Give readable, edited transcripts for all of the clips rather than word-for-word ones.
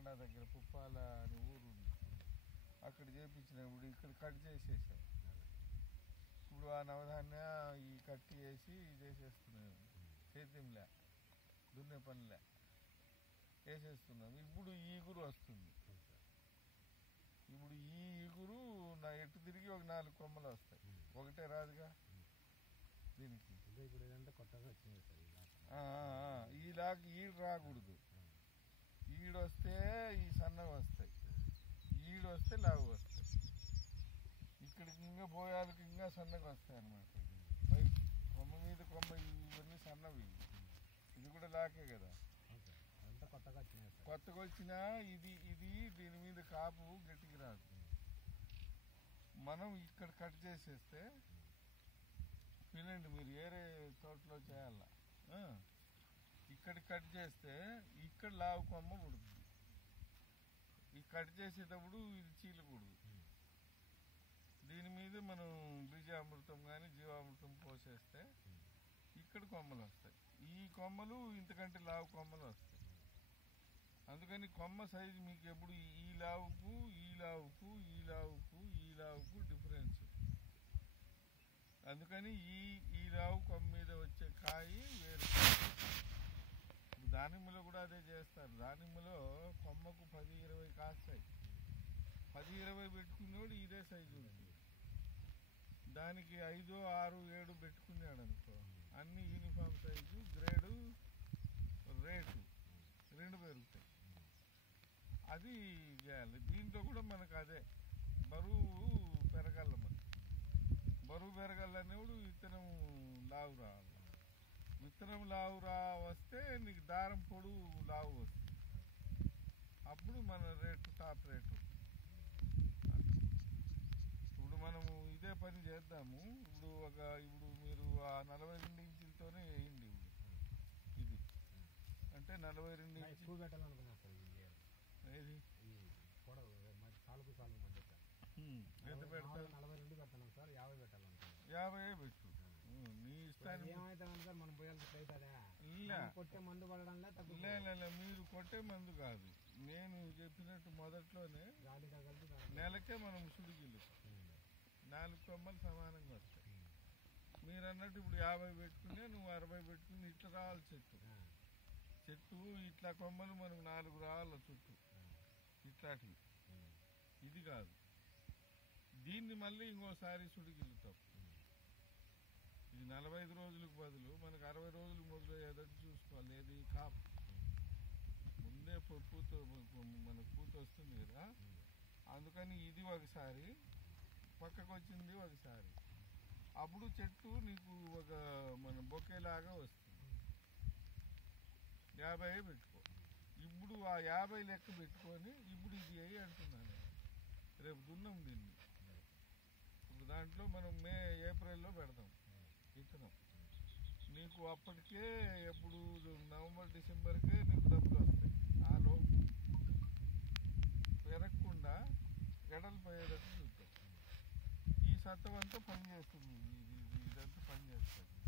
తాండా దగ్గర పుప్పాల అని ఊరు ఉంది, అక్కడ చేపించినప్పుడు ఇక్కడ కట్ చేసేసాం. ఇప్పుడు ఆ నవధాన్య ఈ కట్టి వేసి చేసేస్తున్నాం, సేద్యంలే దున్నే పనిలే వేసేస్తున్నాం. ఇప్పుడు ఈగురు వస్తుంది. ఇప్పుడు ఈ ఈగురు నా ఎటు తిరిగి ఒక 4 కొమ్మలు వస్తాయి, ఒకటే రాదుగా దీనికి. ఈలాగా ఈడు రాకూడదు, ఈడొస్తే ఈ సన్నగా వస్తాయి, ఈడొస్తే లావు వస్తాయి. ఇక్కడికి ఇంకా బోయాలకి ఇంకా సన్నగా వస్తాయి అన్నమాట. పైకి కొమ్మ మీద కొమ్మ ఇవన్నీ సన్నవి, ఇది కూడా లాకే కదా. కొత్తగా వచ్చినా ఇది దీని మీద కాపు గట్టికి రాదు. మనం ఇక్కడ కట్ చేసేస్తే వినండి, మీరు ఏరే తోటలో చేయాల, ఇక్కడ కట్ చేస్తే ఇక్కడ లావు కొమ్మ పుడుతుంది. ఈ కట్ చేసేటప్పుడు ఇది చీలకూడదు. దీని మీద మనం బీజామృతం కానీ జీవామృతం పోసేస్తే ఇక్కడ కొమ్మలు వస్తాయి. ఈ కొమ్మలు ఇంతకంటే లావు కొమ్మలు వస్తాయి. అందుకని కొమ్మ సైజు మీకు ఎప్పుడు ఈ లావుకు ఈ లావుకు ఈ లావుకు ఈ లావుకు డిఫరెన్స్. అందుకని ఈ లావు కొమ్మ మీద వచ్చే కాయ వేరు. దానిమ్మలో కూడా అదే చేస్తారు. దానిమ్మలో కొమ్మకు 10-20 కాస్తాయి. 10-20 పెట్టుకునేవాడు ఇదే సైజు ఉంటుంది. దానికి 5, 6, 7 పెట్టుకున్నాడు అనుకో, అన్ని యూనిఫామ్ సైజు, గ్రేడు, రేటు 2 పెరుగుతాయి. అది చేయాలి. దీంట్లో కూడా మనకు అదే బరువు పెరగాల. బరువు పెరగాలనేవాడు విత్తనం లావు రావాలి. విత్తనం లావు వస్తే నీకు దారం పొడుగు లావు వస్తుంది. అప్పుడు మన రేటు టాప్ రేటు. ఇప్పుడు మనము ఇదే పని చేద్దాము. ఇప్పుడు మీరు ఆ 42 ఇంచులతోనే వేయండి. ఇప్పుడు ఇది అంటే 42 ఇంచులు ఏది ఎంత పెడతారు? 42 పెడతాను సార్, 50 పెట్టాలనుకుంటున్నాను. 50 పెట్టు, నీ ఇష్టానికి. ఏమైతే సార్ మనం పోయాలి కొట్టే మందు పడడం మీరు కొట్టే మందు కాదు, నేను చెప్పినట్టు మొదట్లోనే నెలకే మనం సుడిగిల్లు 4 కొమ్మలు సమానంగా వస్తాయి. మీరు అన్నట్టు ఇప్పుడు 50 పెట్టుకునే, నువ్వు 60 పెట్టుకుని ఇట్లా రావాలి. చెట్టు ఇట్లా కొమ్మలు మనకు 4 రావాలి చుట్టూ ఇట్లాంటివి. ఇది కాదు, దీన్ని మళ్ళీ ఇంకోసారి సుడిగిల్లుతాం. ఇది 45 రోజులకు బదులు మనకు 60 రోజులు మొదలయ్యేటట్టు చూసుకోవాలి. ఏది కాపు ముందే మనకు పూత వస్తుంది కదా, అందుకని ఇది ఒకసారి పక్కకు వచ్చింది ఒకసారి. అప్పుడు చెట్టు నీకు ఒక మన బొకేలాగా వస్తుంది. 50 పెట్టుకో. ఇప్పుడు ఆ 50 లెక్క పెట్టుకొని ఇప్పుడు ఇది వేయి అంటున్నాను. రేపు దున్నం దీన్ని. ఇప్పుడు దాంట్లో మనం ఏప్రిల్లో పెడతాం విత్తనం. నీకు అప్పటికే ఎప్పుడు నవంబర్ డిసెంబర్కే నీకు డబ్బులు వస్తాయి. ఆ లోపు పెరగకుండా ఎడలిపోయేటట్టు చూద్దాం. ఈ సత్వం అంతా పనిచేస్తుంది, ఇదంతా పనిచేస్తుంది.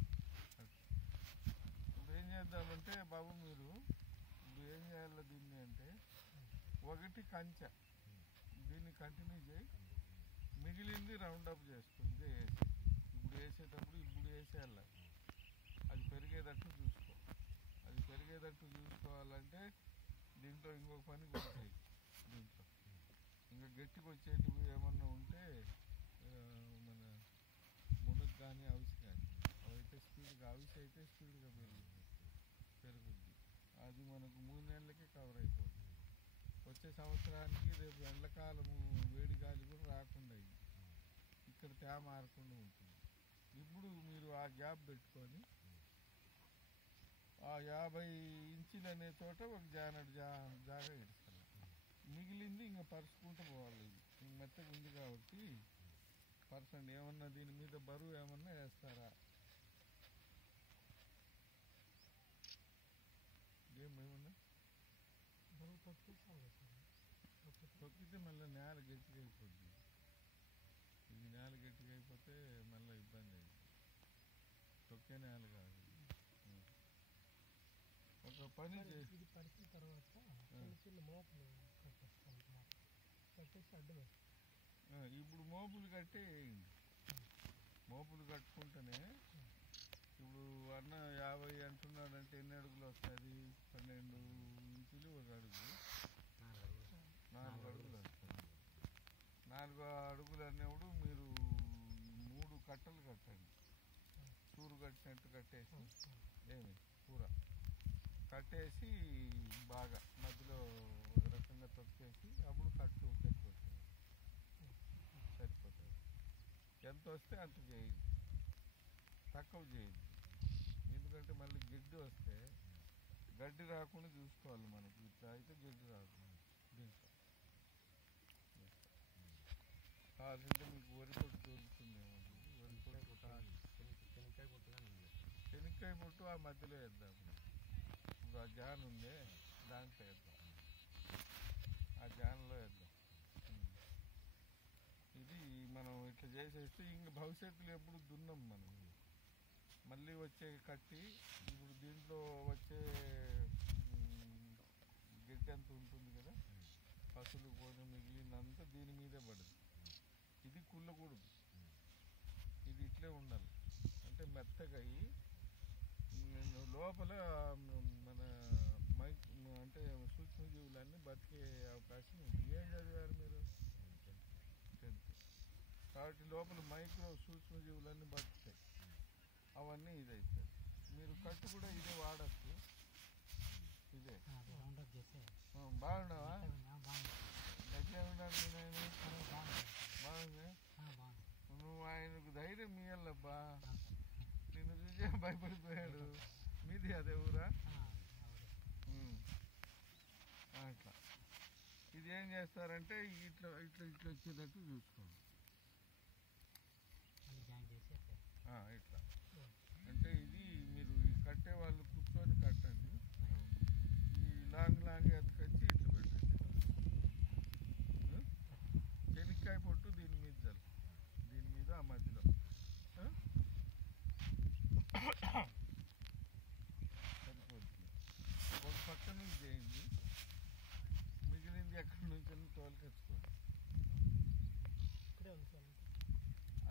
ఇప్పుడు ఏం చేద్దామంటే బాబు, మీరు ఇప్పుడు ఏం చేయాలి దీన్ని అంటే, ఒకటి కంచె దీన్ని కంటిన్యూ చేయి, మిగిలింది రౌండ్ అప్ చేసుకో. ఇదే వేసి ఇప్పుడు వేసేటప్పుడు ఇప్పుడు వేసేయాలి. అది పెరిగేటట్టు చూసుకో. అది పెరిగేటట్టు చూసుకోవాలంటే దీంట్లో ఇంకొక పని ఉంటాయి. దీంట్లో ఇంకా గట్టికి వచ్చేటివి ఏమన్నా ఉంటే మన మునగ కానీ అవిసి కానీ, అవైతే స్పీడ్గా, అవిసి అయితే స్పీడ్గా పెరుగుద్ది. అది మనకు 3 నెలలకే కవర్ అయిపోతుంది. వచ్చే సంవత్సరానికి రేపు ఎండాకాలము వేడి గాలి కూడా రాకుండా ఇక్కడ తేమ మారకుండా ఉంటుంది. ఇప్పుడు మీరు ఆ గ్యాప్ పెట్టుకొని ఆ 50 ఇంచులు అనే తోట ఒక జానడు జాగా ఇస్తాను. మిగిలింది ఇంకా పరుచుకుంటూ పోవాలి. ఇది మెత్తగా ఉంది కాబట్టి పర్సెంట్ ఏమన్నా దీని మీద బరువు ఏమన్నా వేస్తారా? ఏమన్నా బరువు తొక్కితే మళ్ళీ నేల గట్టిగా అయిపోద్ది. ఇది నేల గట్టిగా అయిపోతే మళ్ళీ ఇబ్బంది అయింది. తొక్కే నేల కాదు. ఒక పని చేసి పరిచిన తర్వాత కట్టేసి అడ్డు వేసి ఇప్పుడు మోపులు కట్టే వేయండి. మోపులు కట్టుకుంటేనే ఇప్పుడు అన్న 50 అంటున్నాడంటే ఎన్ని అడుగులు వస్తుంది? 12 ఇంచులు ఒక అడుగు, 4 అడుగులు వస్తుంది. 4 అడుగులు అన్నప్పుడు మీరు 3 కట్టలు కట్టండి. చూరు కట్టినట్టు కట్టేసి ఏమి కూర కట్టేసి బాగా మధ్యలో ఒక రకంగా తొక్కేసి అప్పుడు కట్లు పెట్టుకోవచ్చు, సరిపోతుంది. ఎంత వస్తే అంత చేయండి, తక్కువ చేయండి. ఎందుకంటే మళ్ళీ గడ్డి వస్తే గడ్డి రాకుండా చూసుకోవాలి. మనకి ఇట్లా అయితే గడ్డి రాకుండా దీంట్లో కావాలంటే మీకు వరి పొట్టు దొరుకుతుందేమో. వరి పొట్టు శనక్కాయ పొట్టు ఆ మధ్యలో వేద్దాం. ఇప్పుడు ఆ జాన్ ఉందే దాంట్లో వేద్దాం, ఆ జాన్లో వేద్దాం. ఇది మనం ఇట్లా చేసేస్తే ఇంక భవిష్యత్తులో ఎప్పుడు దున్నం మనం. మళ్ళీ వచ్చే కట్టి ఇప్పుడు దీంట్లో వచ్చే గడ్డి అంత ఉంటుంది కదా, పసులు పోయిన మిగిలినంతా దీని మీదే పడుతుంది. ఇది కుళ్ళకూడదు, ఇది ఇట్లే ఉండాలి. అంటే మెత్తగా అయ్యి లోపల మన అంటే సూక్ష్మజీవులన్నీ బతికే అవకాశం ఉంది. ఏం చదివారు మీరు? 10th. కాబట్టి లోపల మైక్రో సూక్ష్మజీవులన్నీ బతుకుతాయి, అవన్నీ ఇదవుతాయి. మీరు కట్టు కూడా ఇదే వాడచ్చు. ఇదే బాగున్నావా? ఎట్లా ఉన్నాడు మీ నాయన? బాగుంది. నువ్వు ఆయనకు ధైర్యం ఇయ్యాలబ్బా, నిన్ను చూసే భయపడిపోయాడు. మీది అదే ఊరా? అట్లా ఇది ఏం చేస్తారంటే ఇట్లా ఇట్లా ఇట్లా వచ్చేటట్టు చూసుకోండి. ఇట్లా అంటే ఇది మీరు కట్టే వాళ్ళు కూర్చొని కట్టండి. ఈ లాంగ్ ఎత్తుకొచ్చి ఇట్లా పెట్టండి. శనక్కాయ పొట్టు దీని మీద చల్లు, దీని మీద ఆ మధ్యలో సరిపోతుంది. ఒక పక్క నుంచి చేయండి, మిగిలింది ఎక్కడి నుంచి తోలుకొచ్చుకోండి.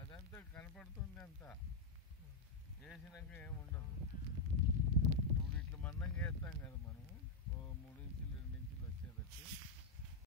అదంతా కనపడుతుంది, అంతా వేసినాక ఏముండదు. ఇప్పుడు ఇట్లా మందంగా వేస్తాం కదా మనము, 3 ఇంచులు 2 ఇంచులు వచ్చేటట్టు.